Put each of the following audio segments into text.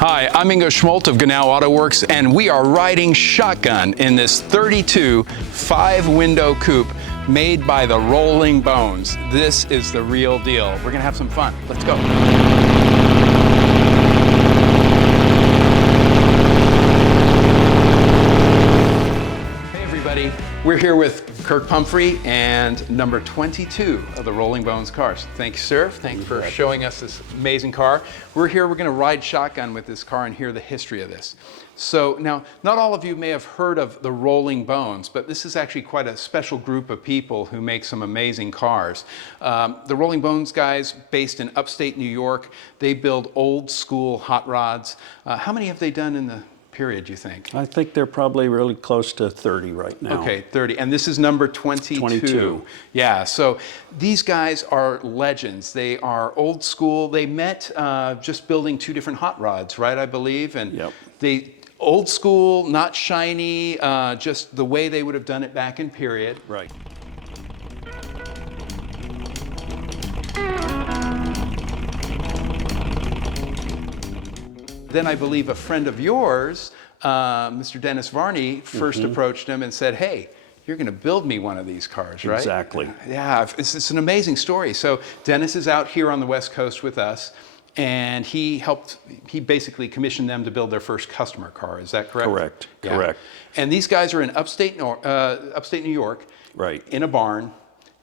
Hi, I'm Ingo Schmolt of Gnau Auto Works, and we are riding shotgun in this 32 5-window coupe made by the Rolling Bones. This is the real deal. We're gonna have some fun. Let's go. Hey everybody, we're here with Kirk Pumphrey and number 22 of the Rolling Bones cars. Thank you, sir. Thank you for showing us this amazing car. We're here, we're gonna ride shotgun with this car and hear the history of this. So now, not all of you may have heard of the Rolling Bones, but this is actually quite a special group of people who make some amazing cars. The Rolling Bones guys, based in upstate New York, they build old school hot rods. How many have they done in the period, you think? I think they're probably really close to 30 right now. Okay, 30. And this is number 22. 22. Yeah, so these guys are legends. They are old school. They met just building 2 different hot rods, right, I believe? And Yep. they old school, not shiny, just the way they would have done it back in period. Right. Then I believe a friend of yours, Mr. Dennis Varney, first approached him and said, hey, you're going to build me one of these cars, right? Exactly. Yeah, it's an amazing story. So Dennis is out here on the West Coast with us, and he basically commissioned them to build their first customer car. Is that correct? Correct, Yeah. correct. And these guys are in upstate New York, Right. in a barn.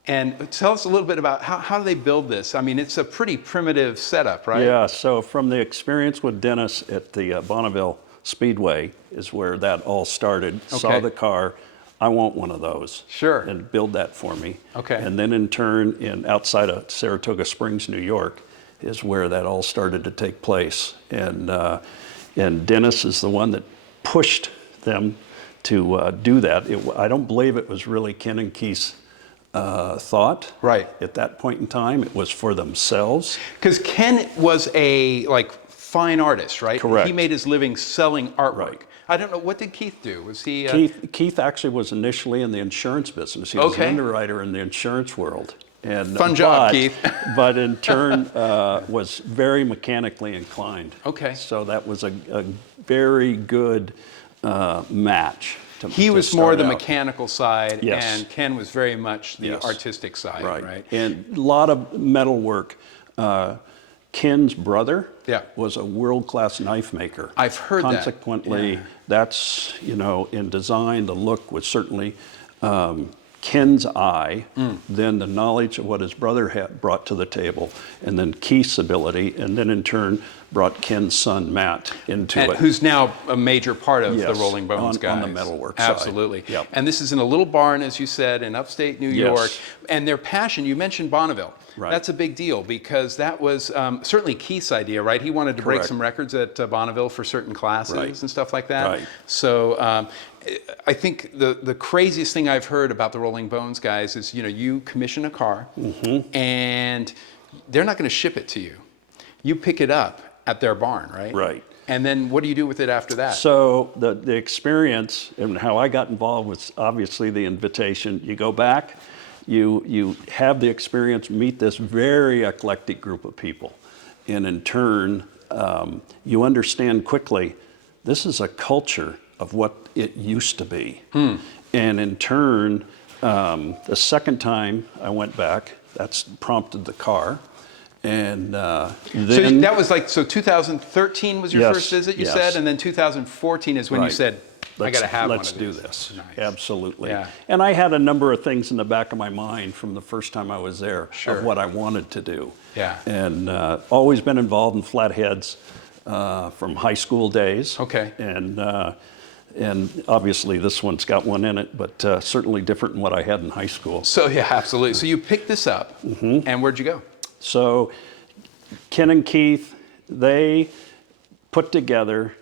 And tell us a little bit about how do they build this? I mean, it's a pretty primitive setup, right? Yeah, so from the experience with Dennis at the Bonneville Speedway is where that all started. Okay. Saw the car, I want one of those. Sure. And build that for me. Okay. And then in turn, outside of Saratoga Springs, New York, is where that all started to take place. And Dennis is the one that pushed them to do that. I don't believe it was really Ken and Keith's thought. Right. At that point in time, it was for themselves. Because Ken was a fine artist, right? Correct. He made his living selling artwork. Right. I don't know, what did Keith do? Was he? Keith actually was initially in the insurance business. He was Okay. an underwriter in the insurance world. And, Fun job, Keith. But in turn, was very mechanically inclined. Okay. So that was a very good match. He to was more start the out. mechanical side, Yes. and Ken was very much the Yes. artistic side, right? And a lot of metal work. Ken's brother Yeah. was a world-class knife maker. I've heard that. Consequently, Yeah. that's, in design, the look was certainly Ken's eye, then the knowledge of what his brother had brought to the table, and then Keith's ability, and then in turn brought Ken's son, Matt, into And it. who's now a major part of the Yes, Rolling Bones guys. on the metalwork side. Absolutely. Yep. And this is in a little barn, as you said, in upstate New Yes. York. And their passion, you mentioned Bonneville. Right. That's a big deal because that was certainly Keith's idea, right? He wanted to break Correct. some records at Bonneville for certain classes Right. and stuff like that. Right. So I think the craziest thing I've heard about the Rolling Bones guys is, you commission a car and they're not going to ship it to you. You pick it up at their barn, right? Right. And then what do you do with it after that? So the experience and how I got involved was obviously the invitation. You go back, you have the experience, meet this very eclectic group of people. And in turn, you understand quickly, this is a culture of what it used to be. And in turn, the second time I went back, that's prompted the car. And then, So that was 2013 was your Yes, first visit, you yes. said, and then 2014 is when you Right. said, I got to have one Let's of do these. this. Nice. Absolutely. Yeah. And I had a number of things in the back of my mind from the first time I was there Sure. of what I wanted to do. Yeah. And always been involved in flatheads from high school days. Okay. And obviously this one's got one in it, but certainly different than what I had in high school. So yeah, absolutely. So you picked this up, and where'd you go? So Ken and Keith, they put together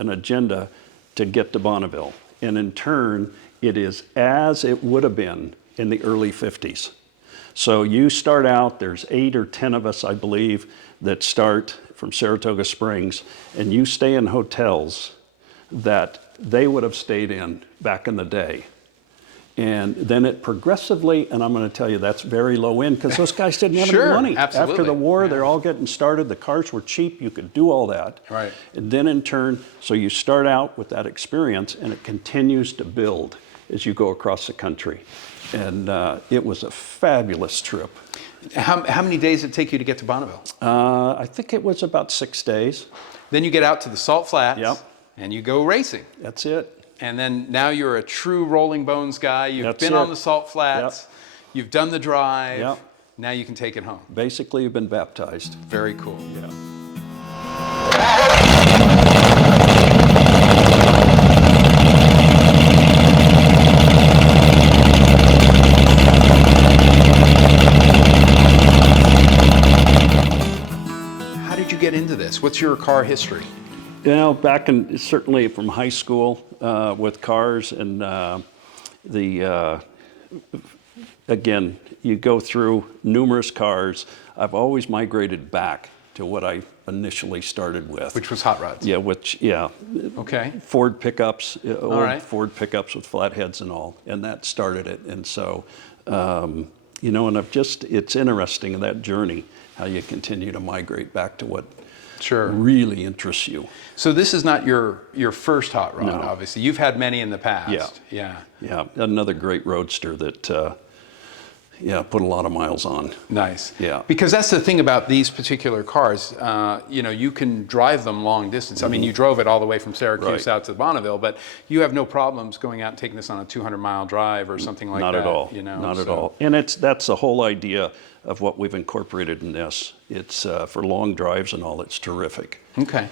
an agenda to get to Bonneville. And in turn, it is as it would have been in the early 50s. So you start out, there's 8 or 10 of us, I believe, that start from Saratoga Springs, and you stay in hotels that they would have stayed in back in the day. And then it progressively, and I'm going to tell you that's very low end because those guys didn't have Sure, any money. absolutely. After the war, Yeah. they're all getting started. The cars were cheap. You could do all that. Right. And then in turn, so you start out with that experience and it continues to build as you go across the country. And it was a fabulous trip. How many days did it take you to get to Bonneville? I think it was about 6 days. Then you get out to the Salt Flats, Yep. and you go racing. That's it. And then now you're a true Rolling Bones guy. You've That's been it. on the Salt Flats. You've done the drive. Yep. Now you can take it home. Basically, you've been baptized. Very cool. Yeah. How did you get into this? What's your car history? You know, back in certainly from high school with cars and again, you go through numerous cars. I've always migrated back to what I initially started with. Which was hot rods. Yeah. Okay. Ford pickups, old right. Ford pickups with flatheads and all, and that started it. And so, you know, and it's interesting in that journey how you continue to migrate back to what Sure. really interests you. So this is not your first hot rod, No. obviously. You've had many in the past. Yeah. Yeah. Yeah, another great roadster that, put a lot of miles on. Nice. Yeah. Because that's the thing about these particular cars. You know, you can drive them long distance. I mean, you drove it all the way from Syracuse Right. out to Bonneville, but you have no problems going out and taking this on a 200-mile drive or something like Not that. at all. You know, Not at so- all. And that's the whole idea of what we've incorporated in this. It's for long drives and all. It's terrific. Okay.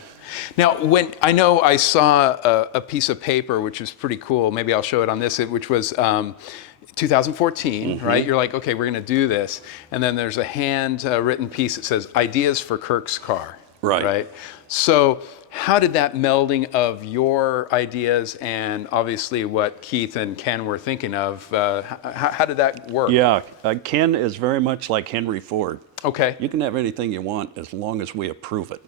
Now, when I know I saw a piece of paper which is pretty cool. Maybe I'll show it on this, which was 2014, right? You're like, okay, we're going to do this, and then there's a hand-written piece that says "Ideas for Kirk's Car." Right. Right. So, how did that melding of your ideas and obviously what Keith and Ken were thinking of? How did that work? Yeah, Ken is very much like Henry Ford. Okay. You can have anything you want as long as we approve it.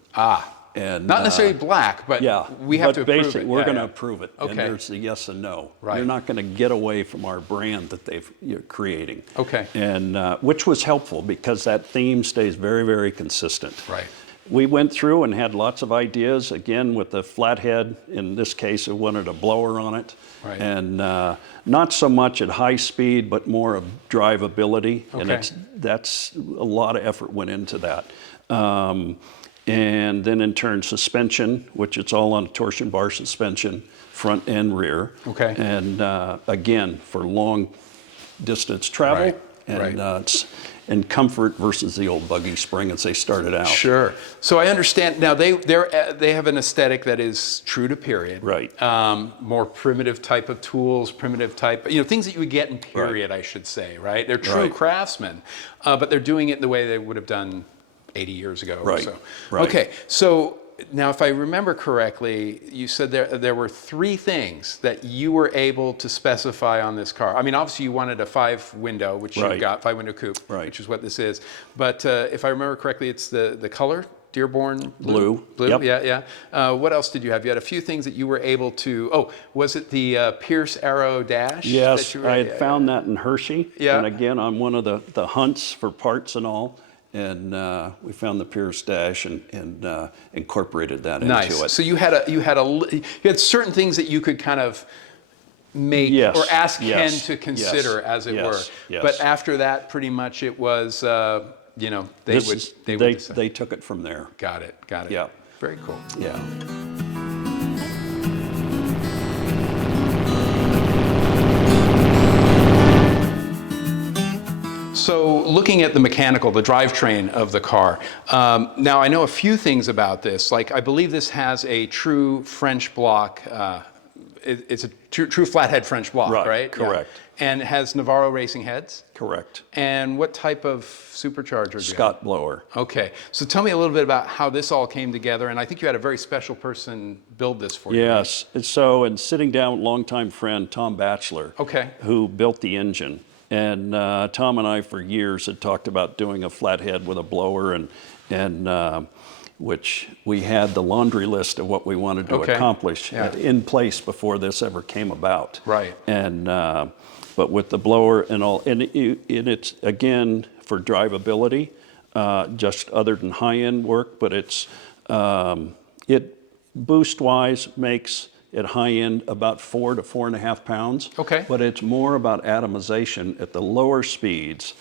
And Not necessarily black, but yeah, we have but to approve basically, it. we're Yeah, going to yeah. approve it. Okay. And there's the yes and no. Right. You're not going to get away from our brand that you're creating. Okay. And which was helpful because that theme stays very, very consistent. Right. We went through and had lots of ideas, again, with the flathead. In this case, we wanted a blower on it. Right. And not so much at high speed, but more of drivability. And Okay. that's a lot of effort went into that. And then in turn, suspension, which it's all on a torsion bar suspension, front and rear. Okay. And again, for long distance travel. Right, And, right. and comfort versus the old buggy spring as they started out. Sure. So I understand now they have an aesthetic that is true to period. Right. More primitive type of tools, primitive type, things that you would get in period, I should say, right? They're true Right. craftsmen, but they're doing it in the way they would have done 80 years ago or Right, so. right. Okay. So now, if I remember correctly, you said there were 3 things that you were able to specify on this car. I mean, obviously you wanted a 5-window, which you Right. got, 5-window coupe, Right. which is what this is. But if I remember correctly, it's the color, Dearborn Blue. Blue, yep. Yeah. What else did you have? You had a few things that you were able to. Oh, was it the Pierce Arrow dash? Yes, that you were, I had found that in Hershey. Yeah. And again, on one of the hunts for parts and all. And we found the Pierce dash and incorporated that Nice. into it. So you had certain things that you could kind of make Yes, or ask yes, Ken to consider, yes, as it yes, were. yes. But after that, pretty much it was, they would decide. They took it from there. Got it. Yeah. Very cool. Yeah. So looking at the mechanical, the drivetrain of the car, now I know a few things about this. Like I believe this has a true French block. It's a true flathead French block, Right, right? correct. Yeah. And it has Navarro racing heads. Correct. And what type of supercharger do you have? Scott blower. Okay, so tell me a little bit about how this all came together. And I think you had a very special person build this for you. Yes. So, and sitting down with longtime friend Tom Batchelor, Okay. who built the engine. And Tom and I, for years, had talked about doing a flathead with a blower, and which we had the laundry list of what we wanted to Okay. accomplish Yeah. in place before this ever came about. Right. And but with the blower and all, and it's again for drivability, just other than high-end work, but it boost-wise makes at high end about 4 to 4.5 pounds. Okay. But it's more about atomization at the lower speeds,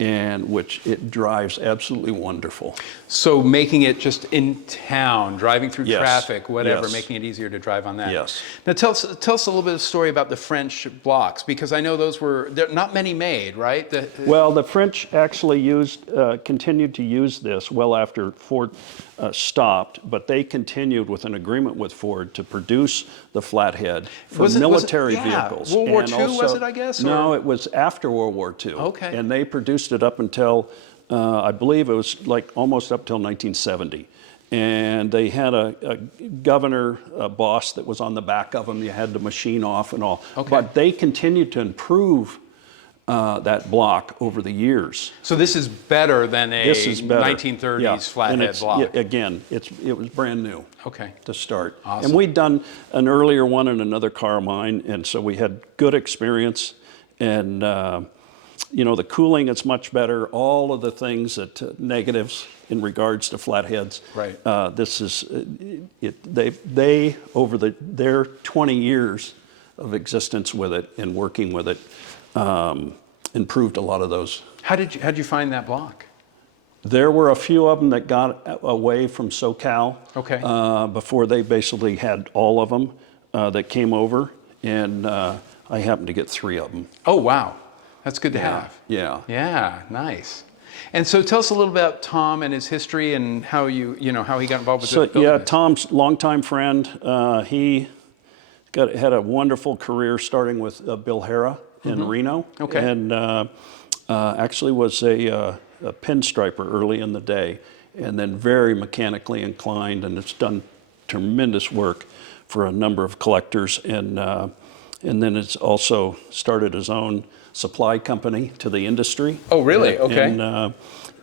and which it drives absolutely wonderful. So making it just in town, driving through Yes. traffic, whatever, Yes. making it easier to drive on that. Yes. Now tell us a little bit of the story about the French blocks, because I know there not many made, right? Well, the French actually continued to use this well after Ford stopped, but they continued with an agreement with Ford to produce the flathead for military vehicles. World War And II, was it, I guess? No, it was after World War II. Okay. And they produced it up until, I believe it was like almost up till 1970. And they had a governor, a boss that was on the back of them. You had the machine off and all. Okay. But they continued to improve that block over the years. So this is better than a This is better. 1930s Yeah. And flathead block. yeah, again, it was brand new Okay. to start. Awesome. And we'd done an earlier one in another car of mine, and so we had good experience. And the cooling is much better. All of the things that negatives in regards to flatheads. Right. This is they over their 20 years of existence with it and working with it, improved a lot of those. How'd you find that block? There were a few of them that got away from SoCal. Okay. Before they basically had all of them that came over, and I happened to get 3 of them. Oh, wow. That's good to have. Yeah. Yeah, nice. And so tell us a little about Tom and his history and how how he got involved with So the yeah, Tom's longtime friend. He had a wonderful career starting with Bill Hara in Reno. Okay. And actually was a pinstriper early in the day, and then very mechanically inclined, and it's done tremendous work for a number of collectors, and then it's also started his own supply company to the industry. Oh, really? Okay. And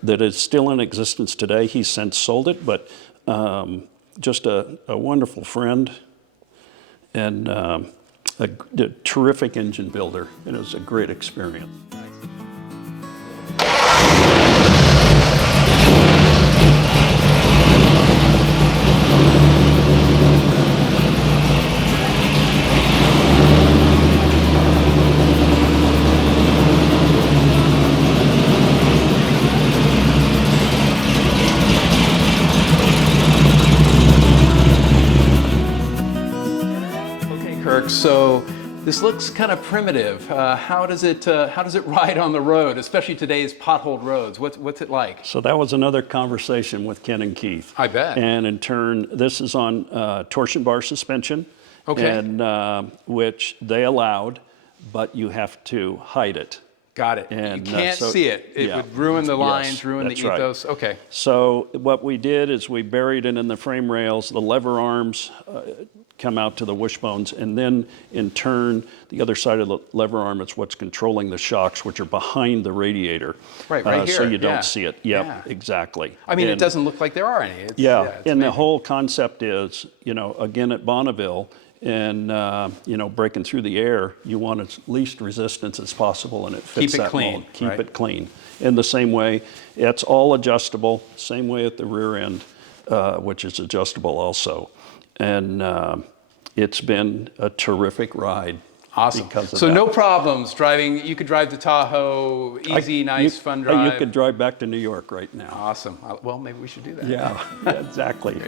that is still in existence today. He's since sold it, but just a wonderful friend, and a terrific engine builder, and it was a great experience. Okay, Kirk. So this looks kind of primitive. How does it ride on the road, especially today's potholed roads? What's it like? So that was another conversation with Ken and Keith. I bet. And in turn, this is on torsion bar suspension, Okay. and which they allowed, but you have to hide it. Got it. And, you can't so- see it. It yeah. would ruin the lines, Yes, ruin the that's right. ethos. Okay. So what we did is we buried it in the frame rails. The lever arms come out to the wishbones, and then in turn, the other side of the lever arm is what's controlling the shocks, which are behind the radiator. Right here. So you don't yeah. see it. Yep, Yeah. exactly. I mean, it And- doesn't look like there are any. It's, Yeah, it's and the amazing. whole concept is, again at Bonneville, and breaking through the air, you want as least resistance as possible, and it fits Keep it that clean, mold. Keep right? it clean. In the same way, it's all adjustable. Same way at the rear end, which is adjustable also, and it's been a terrific ride. Awesome. Because of So that. no problems driving. You could drive to Tahoe, easy, nice, fun drive. You could drive back to New York right now. Awesome. Well, maybe we should do that. Yeah, exactly.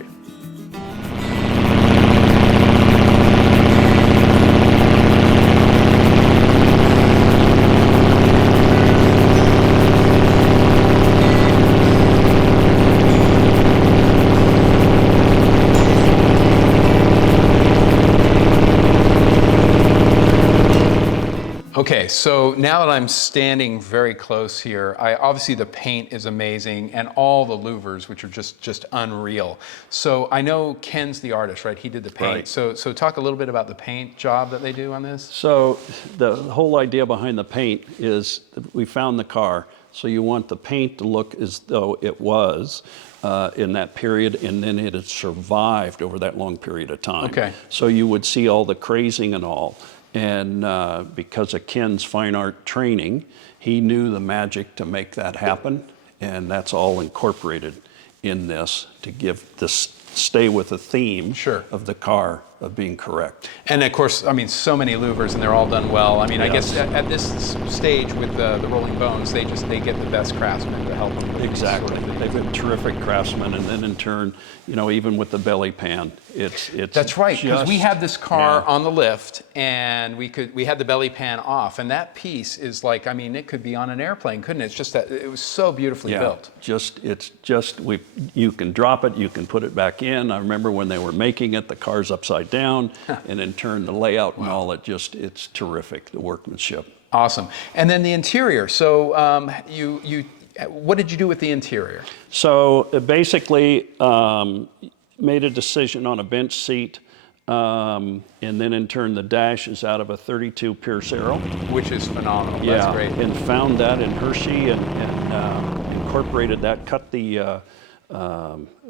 Okay, so now that I'm standing very close here, obviously the paint is amazing and all the louvers, which are just unreal. So I know Ken's the artist, right? He did the paint. Right. So talk a little bit about the paint job that they do on this. So the whole idea behind the paint is we found the car, so you want the paint to look as though it was in that period, and then it had survived over that long period of time. Okay. So you would see all the crazing and all. And because of Ken's fine art training, he knew the magic to make that happen. And that's all incorporated in this to give this, stay with the theme Sure. of the car of being correct. And of course, I mean, so many louvers, and they're all done well. I mean, I Yes. guess at this stage with the Rolling Bones, they get the best craftsmen to help them with these Exactly. sort of They've things. been terrific craftsmen, and then in turn, you know, even with the belly pan, it's That's right, because we just- had this car yeah. on the lift, and we had the belly pan off, and that piece is like, I mean, it could be on an airplane, couldn't it? It's just that it was so beautifully built. You can drop it, you can put it back in. I remember when they were making it, the car's upside down, and in turn the layout and all, it's terrific, the workmanship. Awesome. And then the interior. So what did you do with the interior? So basically, made a decision on a bench seat, and then in turn the dash is out of a 32 Pierce Arrow. Which is phenomenal. That's great. And found that in Hershey and incorporated that, cut the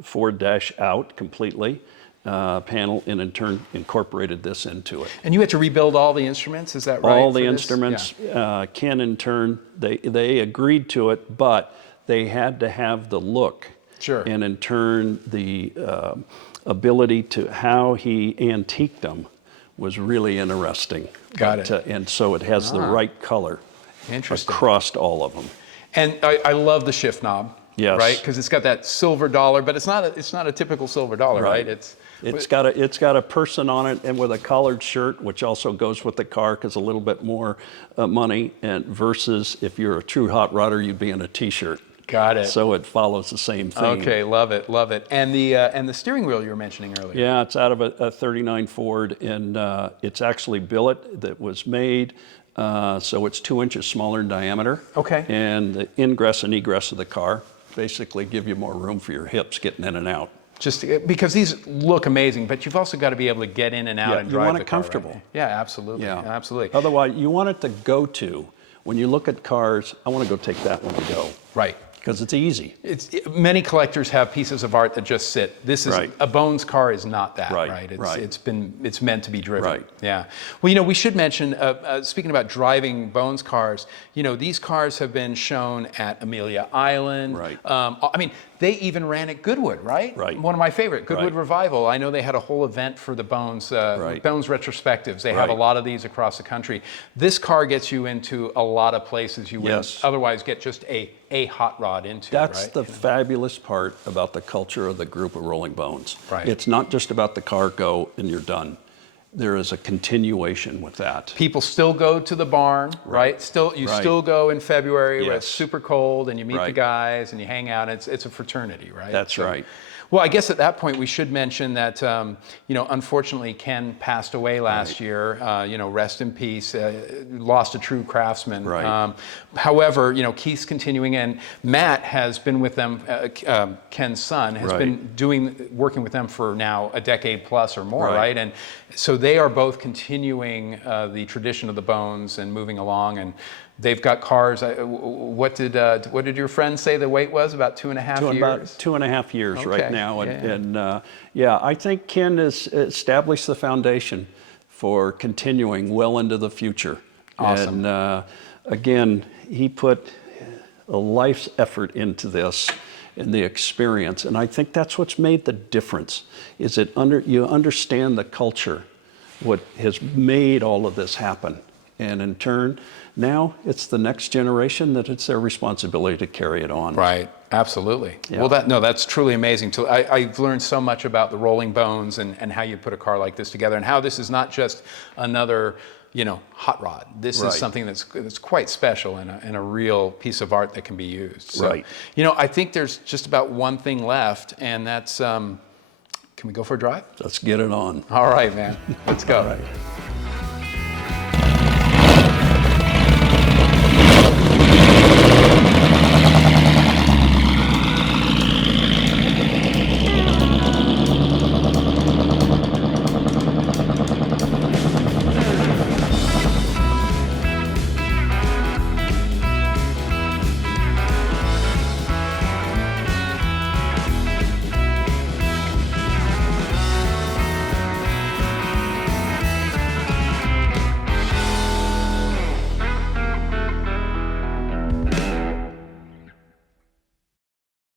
Ford dash out completely, panel, and in turn incorporated this into it. And you had to rebuild all the instruments, is that right? All the for this? instruments, Yeah. Ken in turn, they agreed to it, but they had to have the look. Sure. And in turn, the ability to how he antiqued them was really interesting. Got it. And so it has the right color Interesting. across all of them. And I love the shift knob. Yes. Right? Because it's got that silver dollar, but it's not a typical silver dollar, right? It's got a person on it and with a collared shirt, which also goes with the car because a little bit more money. And versus if you're a true hot rodder, you'd be in a T-shirt. Got it. So it follows the same thing. Okay, love it, love it. And the steering wheel you were mentioning earlier. Yeah, it's out of a 39 Ford, and it's actually billet that was made. So it's 2 inches smaller in diameter. Okay. And the ingress and egress of the car basically give you more room for your hips getting in and out. Just because these look amazing, but you've also got to be able to get in and out Yeah, and you drive want the it car, right? comfortable. Yeah, absolutely. Yeah, Absolutely. Otherwise, you want it to go to. When you look at cars, I want to go take that one to go Right. because it's easy. Many collectors have pieces of art that just sit. This is Right. a Bones car is not that, Right, right? right. It's meant to be driven. Right. Yeah. Well, we should mention, speaking about driving Bones cars, these cars have been shown at Amelia Island. Right. I mean, they even ran at Goodwood, right? Right. One of my favorite, Goodwood Right. Revival. I know they had a whole event for the Bones Bones retrospectives. They have a Right. lot of these across the country. This car gets you into a lot of places you wouldn't Yes. otherwise get just a hot rod into. That's right? the fabulous part about the culture of the group of Rolling Bones. Right. It's not just about the car go and you're done. There is a continuation with that. People still go to the barn, right? You Right. still go in February where it's Yes. super cold and you meet the Right. guys and you hang out. It's a fraternity, right? That's right. Well, I guess at that point we should mention that unfortunately Ken passed away last year. Rest in peace. Lost a true craftsman. Right. However, Keith's continuing, and Matt has been with them. Ken's son has Right. been working with them for now a decade plus or more, Right. right? And so they are both continuing the tradition of the Bones and moving along, and they've got cars. What did your friend say the wait was? About 2.5 years? About 2.5 years Okay, right now. yeah. And I think Ken has established the foundation for continuing well into the future. Awesome. And again, he put a life's effort into this and the experience. And I think that's what's made the difference, is that you understand the culture, what has made all of this happen. And in turn, now it's the next generation that it's their responsibility to carry it on. Right, absolutely. Yeah. Well, that's truly amazing. I've learned so much about the Rolling Bones and how you put a car like this together, and how this is not just another hot rod. This Right. is something that's quite special and a real piece of art that can be used. So, Right. I think there's just about one thing left, and that's, can we go for a drive? Let's get it on. All right, man. Let's go. All right.